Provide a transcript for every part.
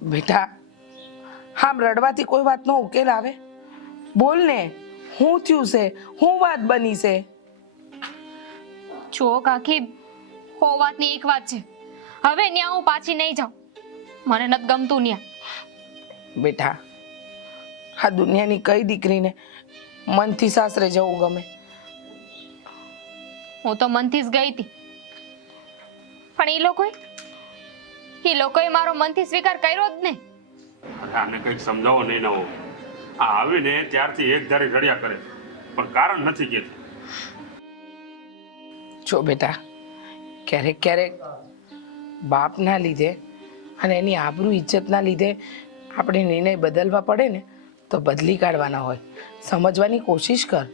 બેટા, આમ રડવાથી કોઈ વાતનો ઉકેલ આવે? બોલ ને, શું થયું છે? શું વાત બની છે? જુઓ કાકી, હો વાતની એક વાત છે, હવે ન્યા હું પાછી નહીં જાઉં. મને નથી ગમતું ન્યા. બેટા, આ દુનિયાની કઈ દીકરીને મનથી સાસરે જવું ગમે? હું તો મનથી જ ગઈ હતી, પણ એ લોકોએ મારો મનથી સ્વીકાર કર્યો જ નહીં. આને કંઈક સમજાવો નહીં નવો. આ આવીને ત્યારથી એક ધારી રડ્યા કરે, પણ કારણ નથી કહેતી. જો બેટા, ક્યારેક ક્યારેક બાપના લીધે અને એની આબરૂ ઇજ્જતના લીધે આપણે નિર્ણય બદલવા પડે ને તો બદલી કાઢવાના હોય. સમજવાની કોશિશ કર.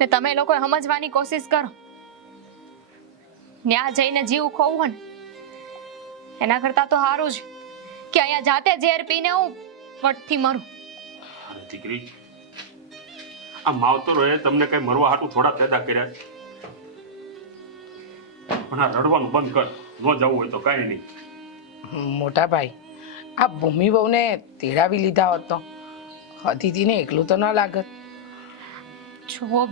ને તમે લોકોએ સમજવાની કોશિશ કરો. ન્યા જઈને જીવ ખોવું ને એના કરતા તો સારું છે કે અહીંયા જાતે ઝેર પીને હું વટથી મરું. અરે દીકરી, આ માવતરોએ તમને કઈ મરવા હાટું થોડા પેદા કર્યા છે. પણ આ રડવાનું બંધ કર. ન જવું હોય તો કાંઈ નહીં. મોટા ભાઈ, આ ભૂમિ બહુને તેડાવી લીધા હોત તો અતિથિને એકલું તો ન લાગત. જુઓ,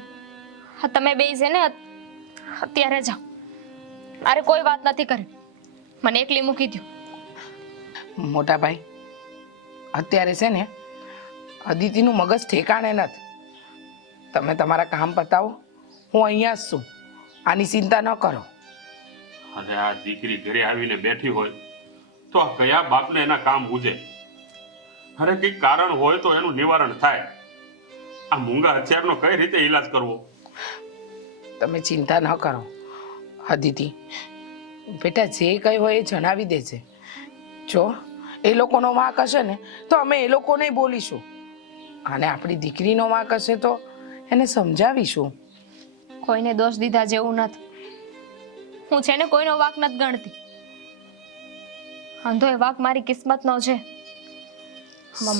તમે બે છે ને અત્યારે જાઓ. અરે કોઈ વાત નથી કરવી, મને એકલી મૂકી દો. મોટા ભાઈ, અત્યારે છે ને અદિતિનું મગજ ઠેકાણે નથી. તમે તમારા કામ પતાવો, હું અહીંયા જ છું. આની ચિંતા ન કરો. અને આ દીકરી ઘરે આવીને બેઠી હોય તો આ કયા બાપને એના કામ બુજે? અરે કંઈક કારણ હોય તો એનું નિવારણ થાય. આ મૂંગા હથિયારનો કઈ રીતે ઈલાજ કરવો? તમે ચિંતા ન કરો અદિતિ. બેટા, જે કંઈ હોય એ જણાવી દેજે. જો એ લોકોનો વાંક હશે ને તો અમે એ લોકોને બોલીશું, અને આપણી દીકરીનો વાંક હશે તો એને સમજાવીશું. કોઈને દોષ દીધા જેવું નથી. હું છે ને કોઈનો વાંક નથી ગણતી. અંધો એ વાંક મારી કિસ્મતનો છે.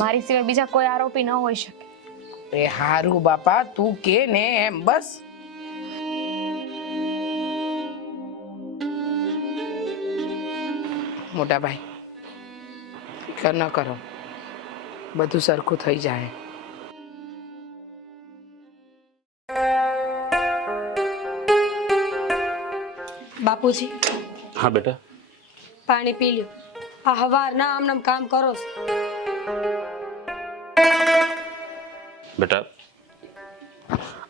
મારી સિવાય બીજા કોઈ આરોપી ન હોઈ શકે. એ હારું બાપા, તું કે ને એમ બસ. મોટા ભાઈ, ફિકર ન કરો, બધું સરખું થઈ જાય. બાપુજી, હા બેટા. પાણી પી લ્યો. આ હવાર ના આમનામ કામ કરો છો. બેટા,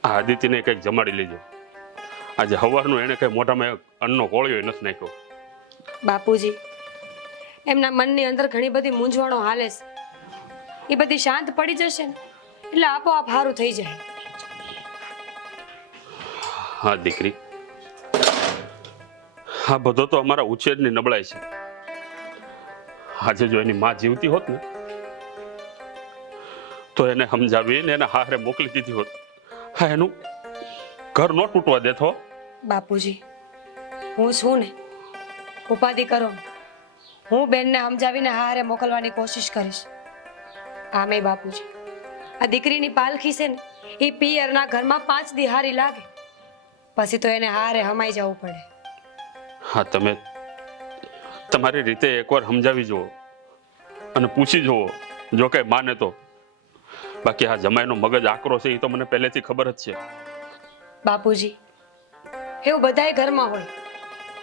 આ આદિત્યને કંઈક જમાડી લેજો. આજે સવારનું એને કઈ મોઢામાં અન્નનો કોળિયો નથી નાખ્યો. બાપુજી, એમના મનની અંદર ઘણી બધી મૂંઝવણો હાલે છે. એ બધી શાંત પડી જશે ને એટલે આપોઆપ સારું થઈ જાય. હા દીકરી, આ બધો તો અમારા ઉછેરની નબળાઈ છે. આજે જો એની માં જીવતી હોત ને તો એને સમજાવીને એને હારે મોકલી દીધી હોત. હા, એનું ઘર ન તૂટવા દેતો. બાપુજી, હું છું ને, ઉપાધિ કરો. હું બેનને સમજાવીને હારે મોકલવાની કોશિશ કરીશ. આમે બાપુજી, આ દીકરીની પાલખી છે ને એ પિયરના ઘરમાં 5 દી હારી લાગે પછી તો એને હારે હમાઈ જવું પડે. હા, તમે તમારી રીતે એકવાર સમજાવી જુઓ અને પૂછી જુઓ, જો કઈ માને તો. બાકી આ જમાઈનો મગજ આકરો છે એ તો મને પહેલેથી ખબર જ છે. બાપુજી, એવું બધાય ઘરમાં હોય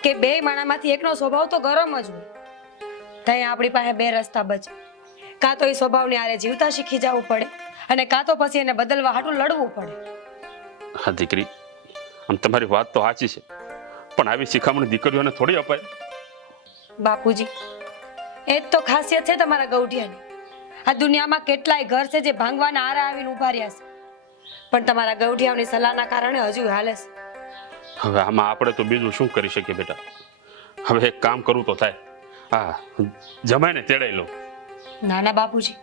કે બે માણામાંથી એકનો સ્વભાવ તો ગરમ જ હોય. ત્યાં આપણી પાસે 2 રસ્તા બચે. કાં તો એ સ્વભાવને આરે જીવતા શીખી જવું પડે અને કાં તો પછી એને બદલવા હાટું લડવું પડે. હા દીકરી, આમ તમારી વાત તો સાચી છે, પણ આવી શિખામણ દીકરીઓને થોડી અપાય. બાપુજી, એ જ તો ખાસિયત છે તમારા ગૌઢિયાની. આ દુનિયામાં કેટલાય ઘર છે જે ભાંગવાના આરા આવીને ઉભા રહ્યા છે, પણ તમારા ગૌઢિયાઓની સલાહના કારણે હજુ હાલે છે. હવે આમાં આપણે તો બીજું શું કરી શકીએ બેટા? હવે એક કામ કરવું તો થાય. હા, જમાઈને તેડાઈ લો. ના ના બાપુજી,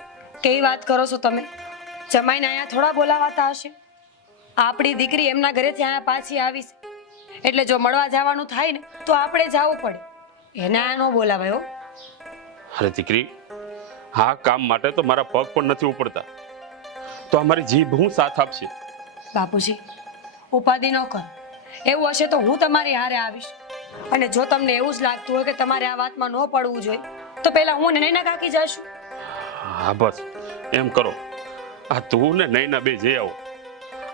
કેવી વાત કરો છો તમે? જમાઈને અહીંયા થોડા બોલાવાતા હશે? આપણી દીકરી એમના ઘરેથી અહીંયા પાછી આવી છે, એટલે જો મળવા જવાનું થાય ને તો આપણે જવું પડે. એને આ ન બોલાવાય હો. અરે દીકરી, આ કામ માટે તો મારા પગ પણ નથી ઉપડતા, તો અમારી જીભ હું સાથ આપશે? બાપુજી, ઉપાધિ ન કર. એવું હશે તો હું તમારી હારે આવીશ, અને જો તમને એવું જ લાગતું હોય કે તમારે આ વાતમાં ન પડવું જોઈએ તો પહેલા હું ને નૈના કાકી જઈશું. હા બસ એમ કરો. આ તું ને નૈના બે જઈ આવો.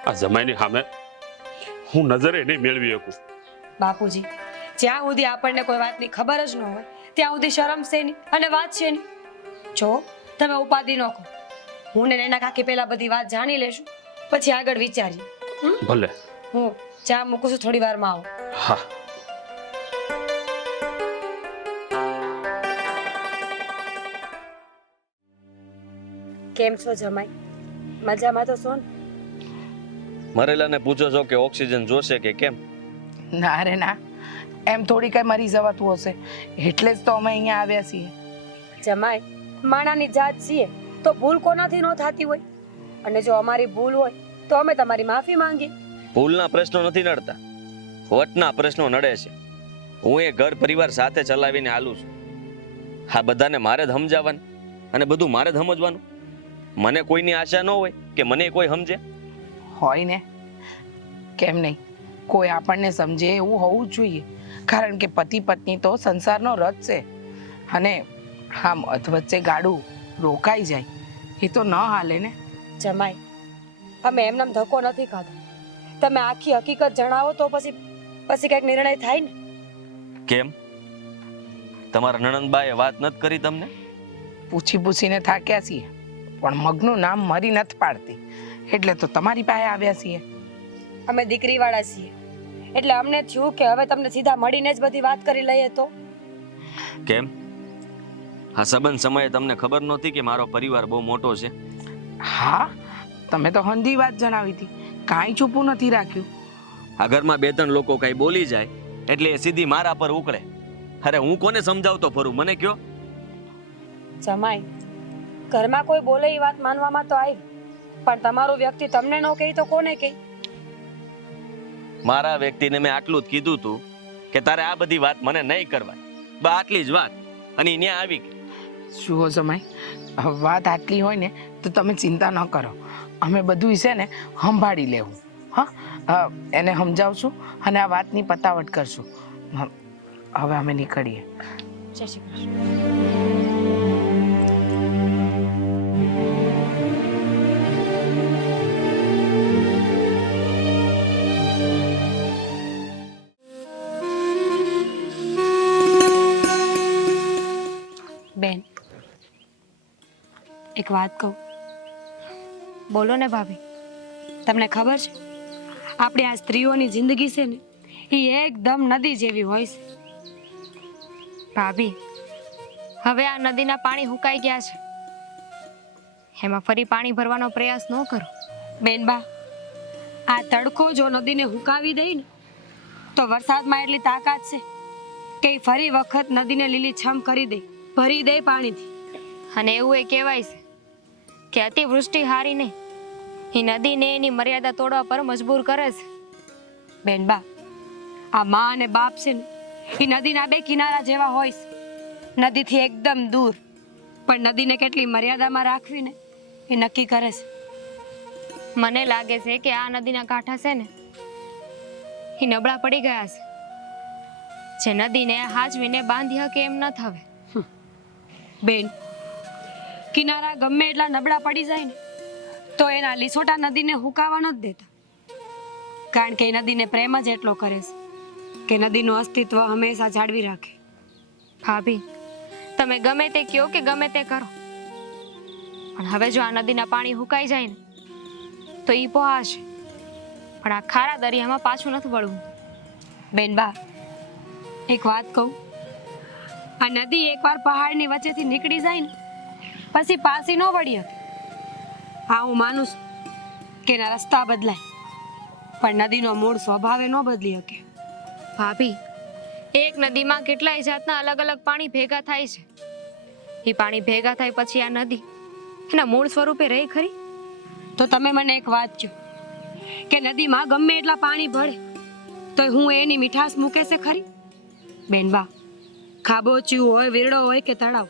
આ જમાઈની સામે હું નજરે નહીં મેળવી શકું. બાપુજી, જ્યાં સુધી આપણને કોઈ વાતની ખબર જ ન હોય ત્યાં સુધી શરમ છે નહીં અને વાત છે નહીં. જો તમે ઉપાધિ ન કરો, હું ને નૈના કાકી પહેલા બધી વાત જાણી લેશું, પછી આગળ વિચારીએ. ભલે. હું ચા મૂકું છું, થોડી વારમાં આવો. હા. કેમ છો જમાઈ? મજામાં તો છો ને? મરેલાને પૂછો છો કે ઓક્સિજન જોશે કે કેમ? ના રે ના, એમ થોડી કઈ મરી જવાતું હશે, એટલે જ તો અમે અહીંયા આવ્યા છીએ. જમાઈ, માણાની જાત છીએ તો ભૂલ કોનાથી ન થતી હોય, અને જો અમારી ભૂલ હોય તો અમે તમારી માફી માંગીએ. ભૂલના પ્રશ્નો નથી નડતા, વટના પ્રશ્નો નડે છે. હું એ ઘર પરિવાર સાથે ચલાવીને હાલું છું. આ બધાને મારે જ સમજાવવાનું અને બધું મારે જ સમજવાનું. મને કોઈની આશા ન હોય કે મને કોઈ સમજે. હોય ને, કેમ નહીં? કોઈ આપણને સમજે એવું હોવું જ જોઈએ, કારણ કે પતિ પત્ની તો સંસારનો રથ છે, અને આમ અધવચ્ચે ગાડું રોકાઈ જાય એ તો ન હાલે ને. જમાઈ, અમે એમનામ ધક્કો નથી ખાધો. તમે આખી હકીકત જણાવો તો પછી કંઈક નિર્ણય થાય ને. કેમ? તમારા નણંદબાએ વાત નથી કરી તમને? પૂછીને થાક્યા છીએ, પણ મગનું નામ મરી નથી પાડતી, એટલે તો તમારી પાસે આવ્યા છીએ. અમે દીકરીવાળા છીએ, એટલે અમને થયું કે હવે તમને સીધા મળીને જ બધી વાત કરી લઈએ તો. કેમ? આ સંબંધ સમયે તમને ખબર નહોતી કે મારો પરિવાર બહુ મોટો છે? હા, તમે તો હંધી વાત જણાવી હતી, કાંઈ છૂપું નથી રાખ્યું. આ ઘરમાં બે ત્રણ લોકો કઈ બોલી જાય એટલે એ સીધી મારા પર ઉકળે. અરે હું કોને સમજાવતો ફરું, મને કયો? જમાઈ, ઘરમાં કોઈ બોલે એ વાત માનવામાં તો આવી, પણ તમારું વ્યક્તિ તમને ન કહે તો કોને કહે? મારા વ્યક્તિને મેં આટલું જ કીધું તું કે તારે આ બધી વાત મને નહીં કરવાની, બસ આટલી જ વાત, અને ત્યાં આવી ગઈ. જુઓ જમાઈ, વાત આટલી હોય ને તો તમે ચિંતા ન કરો, અમે બધું છે ને સંભાળી લેવું. હા, એને સમજાવશું અને આ વાતની પતાવટ કરશું. હવે અમે નીકળીએ. જય શ્રી કૃષ્ણ. બેન, એક વાત કહું? બોલો ને ભાભી. તમને ખબર છે, આપણી આ સ્ત્રીઓની જિંદગી છે ને એ એકદમ નદી જેવી હોય છે. ભાભી, હવે આ નદીના પાણી હુકાઈ ગયા છે, એમાં ફરી પાણી ભરવાનો પ્રયાસ ન કરો. બેનબા, આ તડકો જો નદીને હુકાવી દે ને તો વરસાદમાં એટલી તાકાત છે કે ઈ ફરી વખત નદીને લીલીછમ કરી દે, ભરી દે પાણીથી. અને એવું એ કહેવાય છે કે અતિવૃષ્ટિ હારી નહીં, એ નદીને એની મર્યાદા તોડવા પર મજબૂર કરે છે. બેનબા, આ માં અને બાપ છે ને એ નદીના બે કિનારા જેવા હોય છે, નદીથી એકદમ દૂર, પણ નદીને કેટલી મર્યાદામાં રાખવી ને એ નક્કી કરે છે. મને લાગે છે કે આ નદીના કાંઠા છે ને એ નબળા પડી ગયા છે, જે નદીને હાજવીને બાંધી શકે એમ ન થવે. બેન, કિનારા ગમે એટલા નબળા પડી જાય ને તો એના લીસોટા નદીને હુકાવા નથી દેતા, કારણ કે એ નદીને પ્રેમ જ એટલો કરે છે કે નદીનું અસ્તિત્વ હંમેશા જાળવી રાખે. ભાભી, તમે ગમે તે કહો કે ગમે તે કરો, પણ હવે જો આ નદીના પાણી હુકાઈ જાય ને તો ઈ પોહાશે, પણ આ ખારા દરિયામાં પાછું નથી વળવું. બેનબા, એક વાત કહું? આ નદી એકવાર પહાડની વચ્ચેથી નીકળી જાય ને પછી પાછી ન વળી શકે. હા, હું માનું છું કે એના રસ્તા બદલાય, પણ નદીનો મૂળ સ્વભાવે ન બદલી શકે. ભાભી, એક નદીમાં કેટલાય જાતના અલગ અલગ પાણી ભેગા થાય છે, એ પાણી ભેગા થાય પછી આ નદી એના મૂળ સ્વરૂપે રહી ખરી? તો તમે મને એક વાત કહો કે નદીમાં ગમે એટલા પાણી ભળે તો હું એની મીઠાશ મૂકે છે ખરી? બેનબા, ખાબોચિયું હોય, વીરડો હોય કે તળાવ,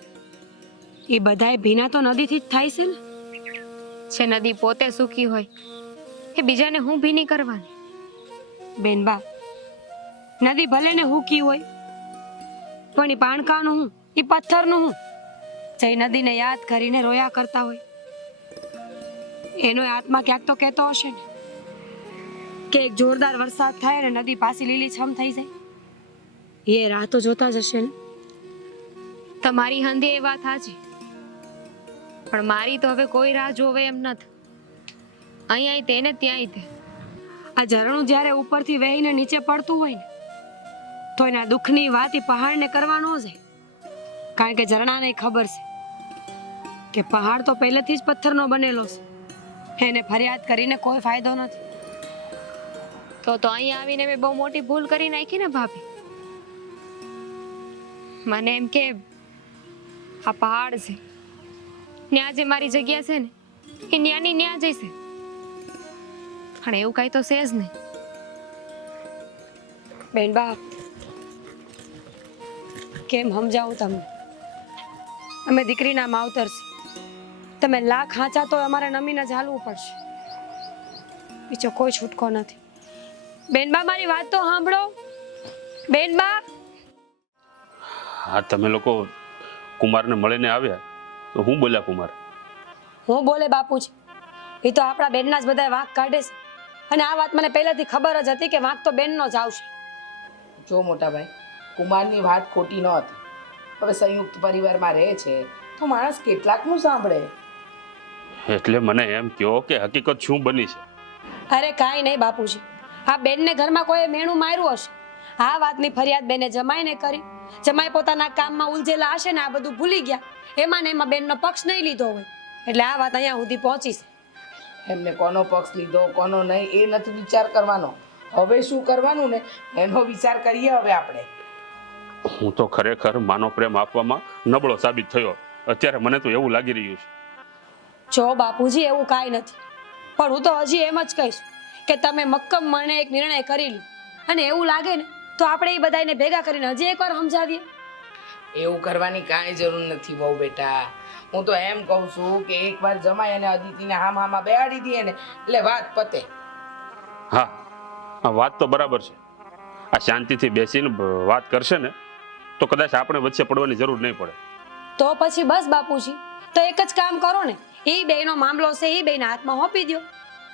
એ બધાય ભીના તો નદીથી જ થાય છે ને. જે નદી પોતે સૂકી હોય એ બીજાને હું ભીની કરવાની? બેનબા, નદી ભલે ને હુકી હોય પણ એ પાણકાનું હું, એ પથ્થરનું હું, જઈ નદીને યાદ કરીને રોયા કરતા હોય, એનો આત્મા ક્યાંક તો કહેતો હશે ને કે એક જોરદાર વરસાદ થાય અને નદી પાછી લીલીછમ થઈ જાય. એ રાહ તો જોતા જ હશે ને. તમારી હંધી એ વાત સાચી, પણ મારી તો હવે કોઈ રાહ જોવે એમ નથી. અહીંયા તે ને ત્યાંય તે. આ ઝરણું જ્યારે ઉપરથી વહીને નીચે પડતું હોય ને તો એના દુઃખની વાત એ પહાડને કરવા ન જાય, કારણ કે ઝરણાને ખબર છે કે પહાડ તો પહેલેથી જ પથ્થરનો બનેલો છે, એને ફરિયાદ કરીને કોઈ ફાયદો નથી. તો અહીંયા આવીને મેં બહુ મોટી ભૂલ કરી નાખી ને ભાભી. મને એમ કે આ પહાડ છે, ન્યા જે મારી જગ્યા છે ને એ ન્યાની ન્યા જઈશે, પણ એવું કઈ તો છે જ નહીં. બેન બા, કેમ સમજાવું તમને? અમે દીકરીના માવતર છે, તમે લાખ હાંચા તો અમારે નમીને જ હાલવું પડશે, બીજો કોઈ છૂટકો નથી. બેનબા મારી વાત તો સાંભળો. બેનબા, હા, તમે લોકો કુમારને મળીને આવ્યા તો હું બોલ્યા કુમાર? હું બોલે બાપુજી, એ તો આપણા બેનના જ બધા વાંક કાઢે છે, અને આ વાત મને પહેલાથી ખબર જ હતી કે વાંક તો બેનનો જ આવશે. જો મોટા ભાઈ, કુમારની વાત ખોટી ન હતી. હવે સંયુક્ત પરિવારમાં રહે છે તો માણસ કેટલાકનું સાંભળે. એટલે મને એમ કહો કે હકીકત શું બની છે? અરે કાંઈ નહીં બાપુજી, આ બેનને ઘરમાં કોઈ મેણું માર્યું હશે. આ વાતની ફરિયાદ બેને જમાઈને કરી. જમાઈ પોતાના કામમાં ઉલझેલા હશે ને આ બધું ભૂલી ગયા, એમાં ને એમાં બેનનો પક્ષ નહીં લીધો હોય, એટલે આ વાત અહીંયા સુધી પહોંચી છે. એમને કોનો પક્ષ લીધો કોનો નહીં એ નથી વિચાર કરવાનો. હવે શું કરવાનું ને એનો વિચાર કરીએ હવે આપણે. હું તો ખરેખર માનો પ્રેમ આપવામાં નબળો સાબિત થયો. અત્યારે મને તો એવું લાગી રહ્યું છે. જો બાપુજી, એવું કાંઈ નથી, પણ હું તો હજી એમ જ કહીશ કે તમે મક્કમ મને એક નિર્ણય કરી લો, અને એવું લાગે ને તો આપણે એ બધાને ભેગા કરીને હજી એકવાર સમજાવીએ. એવું કરવાની કાંઈ જરૂર નથી બહુ બેટા. હું તો એમ કહું છું કે એકવાર જમાઈ અને અદિતિને હામાં બેહાડી દઈએ ને એટલે વાત પતે. હા, આ વાત તો બરાબર છે. આ શાંતિથી બેસીને વાત કરશે ને તો કદાચ આપણે વચ્ચે પડવાની જરૂર નહીં પડે. તો પછી બસ બાપુજી, તો એક જ કામ કરો ને, એ બેયનો મામલો છે એ બેયના હાથમાં હોપી દો.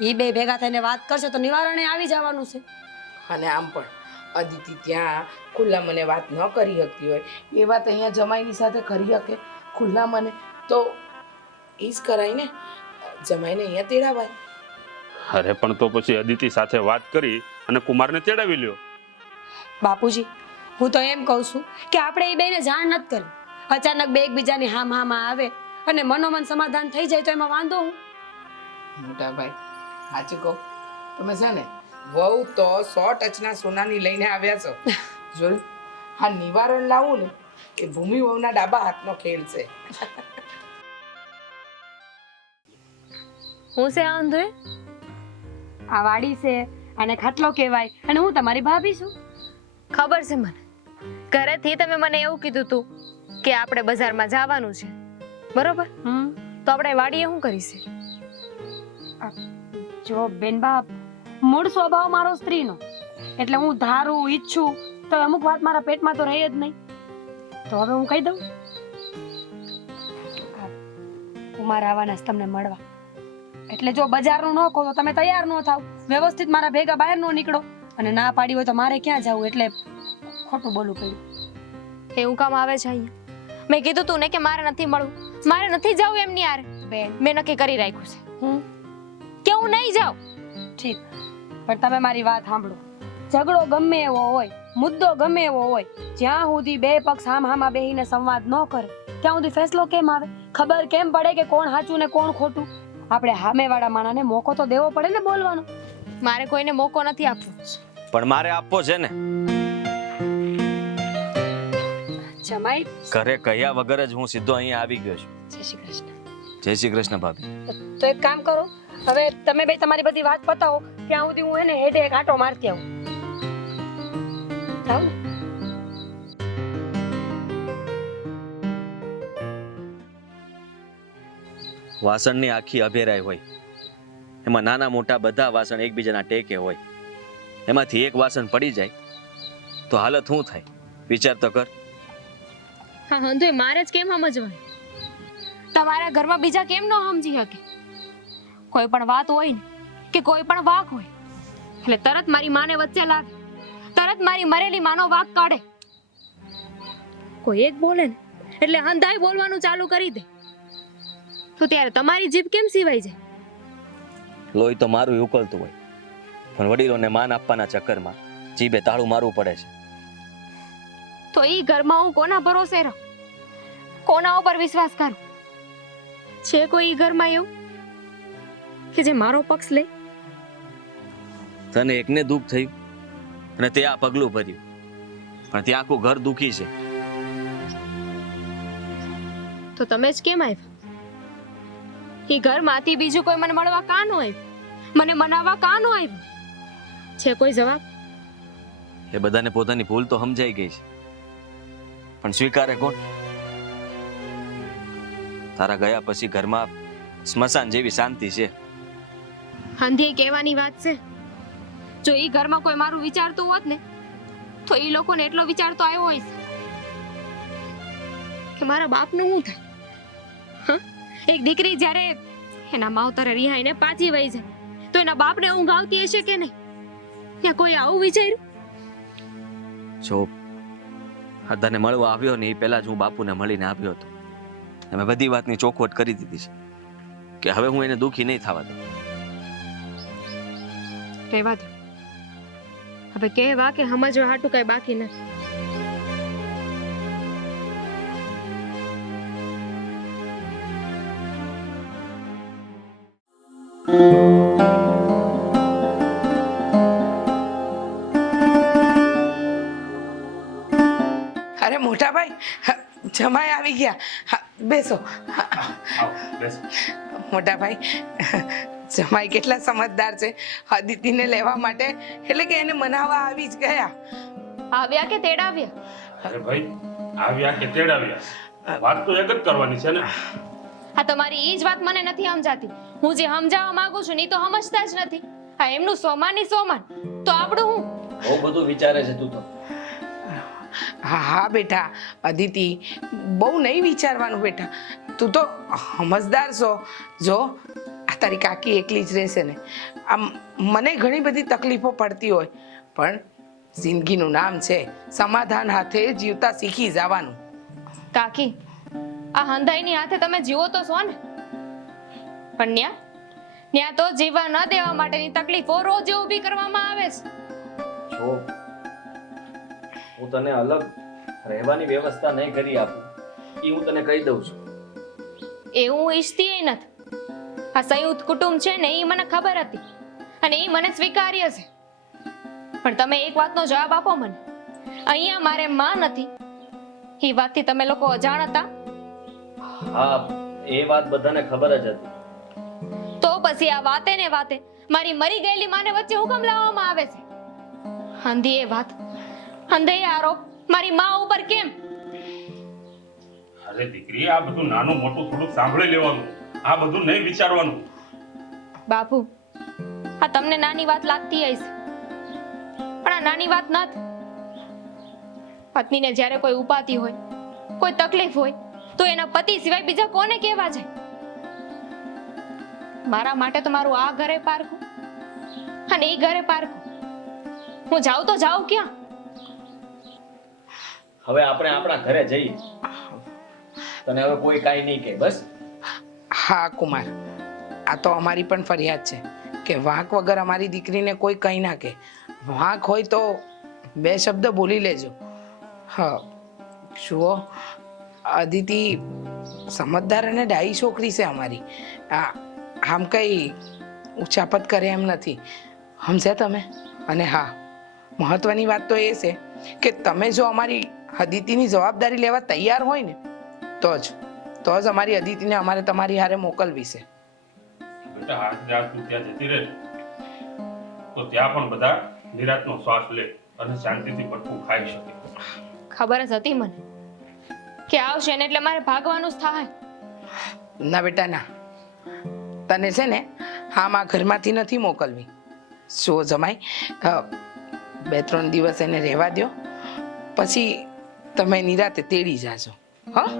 એ બે ભેગા થઈને વાત કરશે તો નિવારણે આવી જવાનું છે. અને આમ પણ અદિતિ ત્યાં ખુલ્લા મને વાત ન કરી શકતી હોય એ વાત અહીંયા જમાઈની સાથે કરી શકે ખુલ્લા મને, તો એ જ કરાય ને, જમાઈને અહીંયા તેડાવાય. અરે પણ તો પછી અદિતિ સાથે વાત કરી અને કુમારને તેડાવી લ્યો. બાપુજી, હું તો એમ કહું છું કે આપણે એ બેને જાણ નથી કરવી. અચાનક બે એકબીજાની હામાં આવે અને મનોમન સમાધાન થઈ જાય તો એમાં વાંધો હું? મોટા ભાઈ, સાચું કહું, તમે છે ને વહુ તો 100 ટચના સોનાની લઈને આવ્યા છો. જોયું, આ નિવારણ લાવવું ને એ ભૂમિ વહુના ડાબા હાથનો ખેલ છે. હું છે આંધે? આ વાડી છે, આને ખાટલો કહેવાય, અને હું તમારી ભાભી છું. ખબર છે મને. ઘરેથી તમે મને એવું કીધું તું કે આપણે બજારમાં જવાનું છે, બરોબર? તો આપણે વાડીએ શું કરીશું? જો બેનબા, મૂળ સ્વભાવ મારો સ્ત્રીનો, એટલે હું ધારું ઈચ્છું તો અમુક વાત મારા પેટમાં તો રહે જ નહીં. તો હવે હું કહી દઉં, કુમાર આવવાના છે તમને મળવા, એટલે જો બજારનું ન કહો તો તમે તૈયાર ન થાવ, વ્યવસ્થિત મારા ભેગા બહાર ન નીકળો, અને ના પાડી હોય તો મારે ક્યાં જવું, એટલે ખોટું બોલવું પડ્યું. એવું કામ આવે છે અહીંયા? મેં કીધું તું ને કે મારે નથી મળવું, મારે નથી જવું એમની યાર. બેન, મેં નક્કી કરી રાખ્યું છે કે હું નહીં જાઉં. ઠીક, પણ તમે મારી વાત સાંભળો. ઝઘડો ગમે એવો હોય, મુદ્દો ગમે એવો હોય, જ્યાં સુધી બે પક્ષ હામાં બેહીને સંવાદ ન કરે ત્યાં સુધી ફેસલો કેમ આવે? ખબર કેમ પડે કે કોણ સાચું ને કોણ ખોટું? આપણે સામેવાળા માણસને મોકો તો દેવો પડે ને બોલવાનો. મારે કોઈને મોકો નથી આપવો. પણ મારે આપવો છે ને. જમાઈ, ઘરે કહ્યા વગર જ હું સીધો અહીંયા આવી ગયો છું. જય શ્રી કૃષ્ણ. જય શ્રી કૃષ્ણ ભાભી. તો એક કામ કરો, હવે તમે બે તમારી બધી વાત પતાવો, ત્યાં સુધી હું એને હેડે એક આંટો મારતી આવું. જાઓ ને. વાસણની આખી અભેરાઈ હોય, એમાં નાના મોટા બધા વાસણ એકબીજાના ટેકે હોય, એમાંથી એક વાસણ પડી જાય તો હાલત શું થાય? વિચાર તો કર. હા, હંધુએ મારે જ કેમ સમજવાનું? તમારા ઘરમાં બીજા કેમ ન સમજી શકે? કોઈ પણ વાત હોય ને કે કોઈ પણ વાક હોય એટલે તરત મારી માને વચ્ચે લાવે, તરત મારી મરેલી માનો વાક કાઢે. કોઈ એક બોલે ને એટલે અંધાઈ બોલવાનું ચાલુ કરી દે. તો ત્યારે તમારી જીભ કેમ સિવાય જાય? લોહી તો મારું ઉકળતું હોય, પણ વડીલોને માન આપવાના ચક્કરમાં જીભે તાળું મારવું પડે છે. તો ઈ ઘરમાં હું કોના ભરોસે રહું? કોના ઉપર વિશ્વાસ કરું? છે કોઈ ઈ ઘરમાં એવું કે જે મારો પક્ષ લે? તને એકને દુઃખ થયું અને તે આ પગલું ભર્યું, પણ ત્યાં આખું ઘર દુઃખી છે. તો તમે જ કેમ આવ્યા? ઈ ઘરમાંથી બીજું કોઈ મને મળવા કાં નો આવ્યું? મને મનાવવા કાં નો આવ્યું? છે કોઈ જવાબ? એ બધાને પોતાની ભૂલ તો સમજાઈ ગઈ છે, પણ સ્વીકારે કોણ? તારા ગયા પછી ઘરમાં સ્મશાન જેવી શાંતિ છે. અંધી કહેવાની વાત છે. જો ઈ ઘરમાં કોઈ મારું વિચારતું હોત ને તો ઈ લોકોને એટલો વિચાર તો આવ્યો હોય કે મારા બાપનું શું થાય? એક દીકરી જ્યારે એના માવતરે રિહાઈને પાછી વહી જાય તો એના બાપને ઊંઘ આવતી હશે કે નહીં? ત્યાં કોઈ આવું વિચાર્યું? જો તને મળવા આવ્યો ને એ પહેલા જ હું બાપુને મળીને આવ્યો હતો. મેં બધી વાતની ચોખવટ કરી દીધી છે કે હવે હું એને દુઃખી નહીં થવા દઉં. કહેવા દો. હવે કહેવા કે સમજવા હાટું કઈ બાકી નથી. અરે મોટા ભાઈ, જમાઈ આવી ગયા. હા, બેસો. આવો, બેસ. મોટા ભાઈ, જમાઈ કેટલા સમજદાર છે. અદિતિને લેવા માટે એટલે કે એને મનાવવા આવી જ ગયા. આવ્યા કે તેડાવ્યા? અરે ભાઈ, આવ્યા કે તેડાવ્યા, વાત તો એક જ કરવાની છે ને. આ તમારી ઈ જ વાત મને નથી સમજાતી. હું જે સમજાવવા માંગુ છું ને ઈ તો સમજતા જ નથી. આ એમનું સોમાન ની સોમાન તો આપણું હું? બહુ બધું વિચારે છે તું તો. હા હા બેટા, અદિતિ બહુ નહીં વિચારવાનું બેટા. તું તો સમજદાર છો. જો આ તારી કાકી એકલી જ રહેશે ને, આમ મને ઘણી બધી તકલીફો પડતી હોય, પણ જિંદગીનું નામ છે સમાધાન હાથે જીવતા શીખી જવાનું. કાકી, આ હંધાઈની હાથે તમે જીવો તો છો ને, પણ ન્યા તો જીવવા ન દેવા માટેની તકલીફો રોજ ઊભી કરવામાં આવે છે. જો હું તને અલગ રહેવાની વ્યવસ્થા નહીં કરી આપું એ હું તને કહી દઉં છું. એ હું ઈચ્છતી નથી. આ સંયુક્ત કુટુંબ છે ને એ મને ખબર હતી અને એ મને સ્વીકાર્ય છે, પણ તમે એક વાતનો જવાબ આપો મને. અહીંયા મારે માં નથી એ વાતથી તમે લોકો અજાણ હતા? હા, એ વાત બધાને ખબર જ હતી. તો પછી આ વાતે ને વાતે મારી મરી ગયેલી માને વચ્ચે હુકમ લાવવામાં આવે છે. અંધી એ વાત, અંધે આરોપ મારી માં ઉપર કેમ? અરે દીકરી, આ બધું નાનું મોટું થોડુંક સાંભળી લેવાનું, આ બધું નહીં વિચારવાનું. બાપુ, આ તમને નાની વાત લાગતી હશે, પણ આ નાની વાત નથી. પત્નીને જ્યારે કોઈ ઉપાતી હોય, કોઈ તકલીફ હોય તો એના પતિ સિવાય બીજા કોને કહેવા જાય? મારા માટે તો મારું આ ઘરે પારખું અને એ ઘરે પારખું. હું જાઉં તો જાઉં ક્યાં? હવે આપણે આપણા ઘરે જઈએ. તને હવે કોઈ કાઈ નહીં કહે, બસ. હા કુમાર, આ તો અમારી પણ ફરિયાદ છે કે વાંક વગર અમારી દીકરીને કોઈ કંઈ ના કહે. વાંક હોય તો બે શબ્દ બોલી લેજો. હા જુઓ, અદિતિ સમજદાર અને ડાઈ છોકરી છે અમારી. આમ કઈ ઉચાપત કરે એમ નથી, સમજ્યા તમે? અને હા, મહત્વની વાત તો એ છે કે તમે જો અમારી અદિતિની જવાબદારી લેવા તૈયાર હોય ને તો જ અમારી અદિતિને અમારે તમારી હારે મોકલવી છે. બેટા, હાથ જ્યાં તું ત્યાં જતી રહે તો ત્યાં પણ બધા નિરાંતનો શ્વાસ લે અને શાંતિથી ભટકું ખાઈ શકે. ખબર જ હતી મને કે આવશે ને એટલે મારે ભાગવાનું જ થાય. ના બેટા ના, તને છે ને આમ આ ઘરમાંથી નથી મોકલવી. જો જમાઈ, 2-3 દિવસ એને રહેવા દો, પછી તમે નિરાતે તેડી જાજો. હા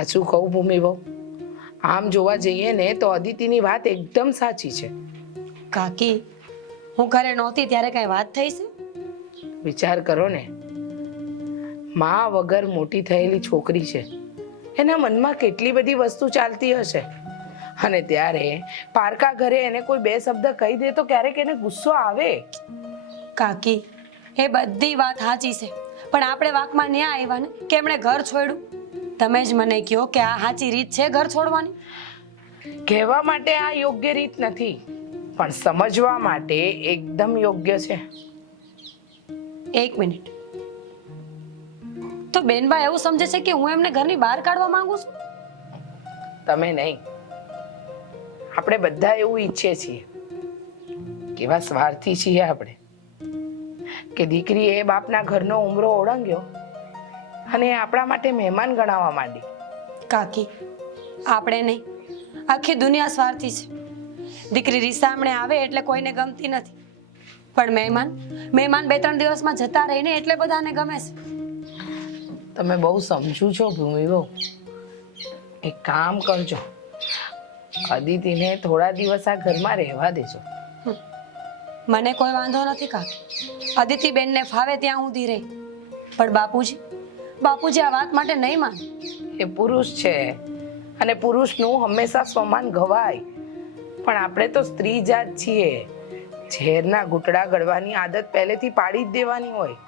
સાચું કહું ભૂમિ બહુ, આમ જોવા જઈએ ને તો અદિતિની વાત એકદમ સાચી છે. કાકી, હું ઘરે નહોતી ત્યારે કઈ વાત થઈ છે? વિચાર કરો ને, મા વગર મોટી થયેલી છોકરી છે, એના મનમાં કેટલી બધી વસ્તુ ચાલતી હશે. અને ત્યારે પારકા ઘરે એને કોઈ બે શબ્દ કહી દે તો ક્યારેક એને ગુસ્સો આવે. કાકી, એ બધી વાત સાચી છે, પણ આપણે વાકમાં ન્યા આવ્યા ને કે એમણે ઘર છોડ્યું. તમે જ મને કહો કે આ સાચી રીત છે ઘર છોડવાની? કહેવા માટે આ યોગ્ય રીત નથી, પણ સમજવા માટે એકદમ યોગ્ય છે. એક મિનિટ, તો બેનબા એવું સમજે છે કે હું એમને ઘરની બહાર કાઢવા માંગુ છું? તમે નહીં, આપણે બધા એવું ઈચ્છીએ છીએ. કેવા સ્વાર્થી છીએ આપણે કે દીકરી એ બાપના ઘરનો ઉમરો ઓળંગ્યો અને એ આપણા માટે મહેમાન ગણાવવા માંડી. કાકી, આપણે નહીં, આખી દુનિયા સ્વાર્થી છે. દીકરી રીસામણે આવે એટલે કોઈને ગમતી નથી, પણ મહેમાન 2-3 દિવસમાં જતા રહીને એટલે બધાને ગમે છે. તમે બહુ સમજુ છો ભૂમિ બહુ. એક કામ કરજો, અદિતિને થોડા દિવસ આ ઘરમાં રહેવા દેજો. મને કોઈ વાંધો નથી કાકી, અદિતિ બેનને ફાવે ત્યાં સુધી રહે. પણ બાપુજી આ વાત માટે નહીં માને. એ પુરુષ છે અને પુરુષનું હંમેશા સ્વમાન ગવાય, પણ આપણે તો સ્ત્રી જાત છીએ. ઝેરના ઘૂંટડા ગળવાની આદત પહેલેથી પાડી જ દેવાની હોય.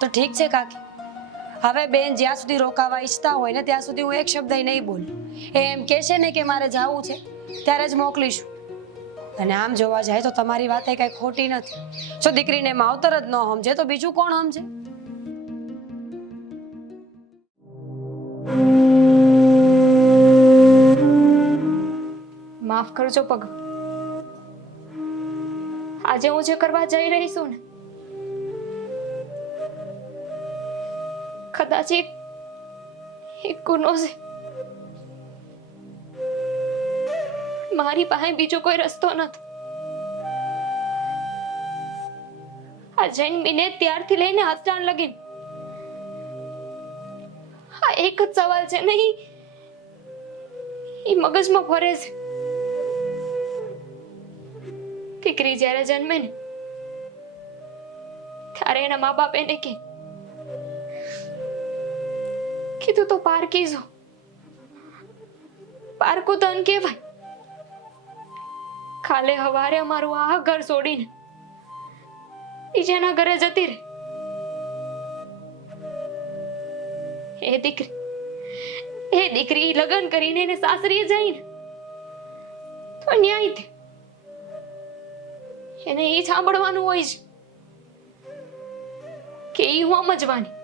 તો ઠીક છે કાકી, હવે બેન જ્યાં સુધી રોકાવા ઈચ્છતા હોય ને ત્યાં સુધી હું એક શબ્દ નહીં બોલું. એ એમ કહેશે ને કે મારે જાવું છે ત્યારે જ મોકલીશું. અને આમ જોવા જાય તો તમારી વાત કઈ ખોટી નથી. જો દીકરીને માવતર જ ન સમજે તો બીજું કોણ સમજે? માફ કરજો પગ. આજે હું જે કરવા જઈ રહી છું ને, કદાચ એક ગુનો છે. મારી પાસે બીજો કોઈ રસ્તો નથી. આ જન્મીને ત્યારથી લઈને અત્યાર લગી આ એક જ સવાલ છે ને, એ મગજમાં ફરે છે. દીકરી જ્યારે જન્મે ને ત્યારે એના મા બાપ એને કીધું તો પારકી છો. પારકું તન કહેવાય. કાલે હવારે અમારું આ ઘર છોડીને બીજાના ઘરે જતી રહે. એ દીકરી લગ્ન કરીને એને સાસરીએ જાય ને તો ન્યાય થી એને એ સાંભળવાનું હોય છે કે એ સમજવાની.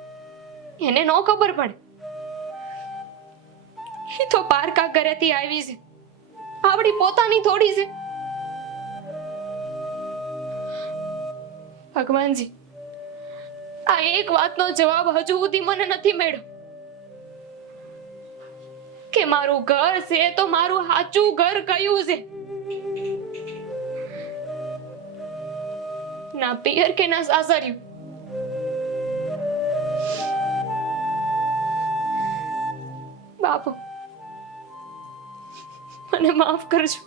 એને ન ખબર પડે. એ તો પારકા ઘરેથી આવી છે, આપણી પોતાની થોડી છે. ભગવાનજી, આ એક વાતનો જવાબ હજુ સુધી મને નથી મળ્યો કે મારું ઘર છે તો મારું સાચું ઘર કયું છે? ના પિયર કે ના સાસરિયું. બાપુ, મને માફ કરજો.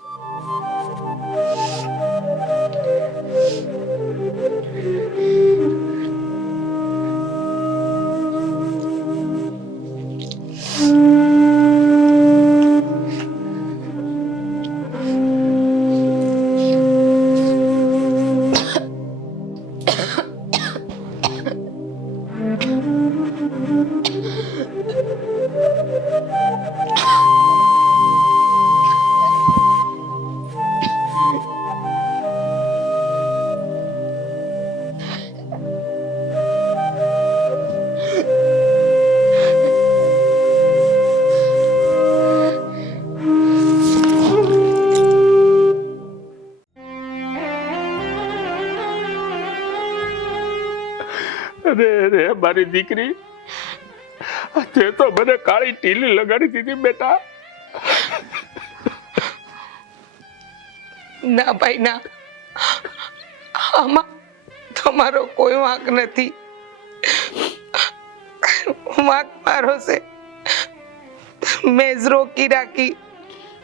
અરે મારી દીકરી, તે તો મને કાળી ટીલી લગાડી દીધી બેટા. ના ભાઈ ના, આમાં તમારો કોઈ વાંક નથી. વાંક મારો છે. મેં જ રોકી રાખી.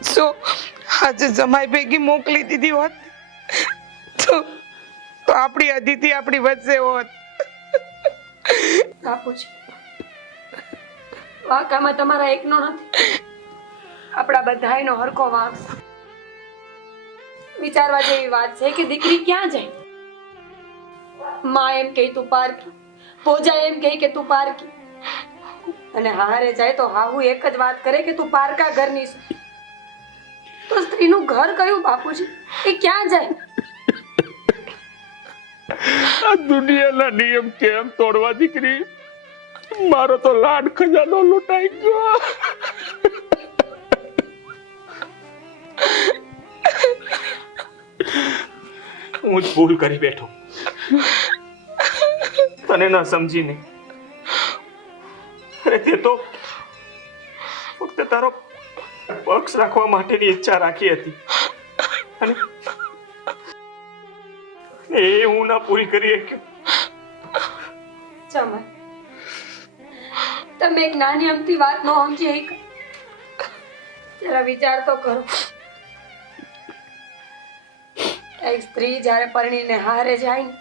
જો આજે જમાઈ ભેગી મોકલી દીધી હોત તો તો આપણી અદિતિ આપણી વચ્ચે હોત. બાપુજી, વાંકામાં તમારા એકનો નથી, આપણા બધાયનો હરખો વાંક છે. વિચારવા જેવી વાત છે કે દીકરી ક્યાં જાય. માં એમ કહે તું પારકી, ભોજા એમ કહે કે તું પારકી, અને હારે જાય તો હાહુ એક જ વાત કરે કે તું પારકા ઘરની છે. તો સ્ત્રીનું ઘર કયું બાપુજી? એ ક્યાં જાય? આ દુનિયાના નિયમ કેમ તોડવા દીકરી? મારો તો લાડ ખજાનો લૂંટાઈ ગયો. હું જ ભૂલ કરી બેઠો, તને ના સમજીને. અરે તે તો ફક્ત તારો પક્ષ રાખવા માટેની ઈચ્છા રાખી હતી, અને એ હું ના પૂરી કરી શક્યો. જમાઈ, તમે એક નાની અમથી વાત ન સમજી એક જરા વિચાર તો કરો. એક સ્ત્રી જ્યારે પરણીને હારે જાય ને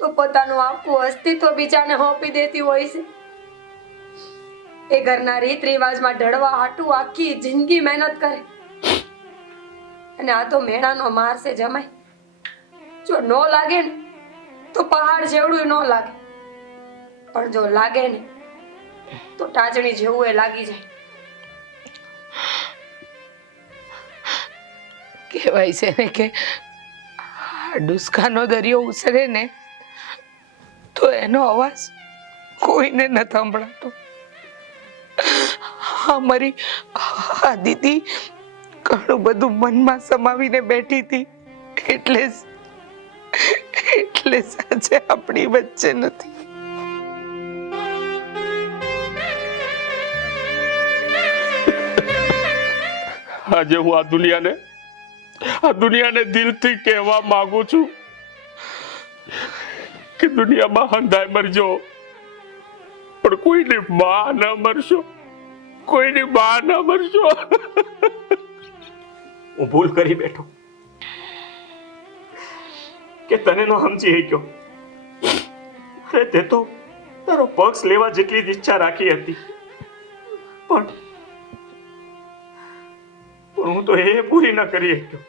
તો પોતાનું આખું અસ્તિત્વ બીજાને સોંપી દેતી હોય છે. એ ઘરના રીત રિવાજમાં ઢળવા હાટું આખી જિંદગી મહેનત કરે, અને આ તો મેણાનો માર છે જમાઈ. જો ન લાગે ને તો પહાડ જેવડું ન લાગે, પણ જો લાગે ને તો ટાચણી જેવું એ લાગી જાય. કહેવાય છે ને કે ડુસકાનો દરિયો ઉછળે ને તો એનો અવાજ કોઈને ન સંભળાતો. અમારી આદિતિ ઘણું બધું મનમાં સમાવીને બેઠી હતી, એટલે સાચે આપણી વચ્ચે નથી. આજે હું આ દુનિયાને દિલથી કહેવા માંગુ છું કે દુનિયામાં હંધાય મરજો, પણ કોઈની માં ન મરશો, કોઈની માં ન મરશો. હું ભૂલ કરી બેઠો કે તને નો સમજી શક્યો. અરે તે તો તારો પક્ષ લેવા જેટલી જ ઈચ્છા રાખી હતી, પણ હું તો એ પૂરી ન કરી શક્યો.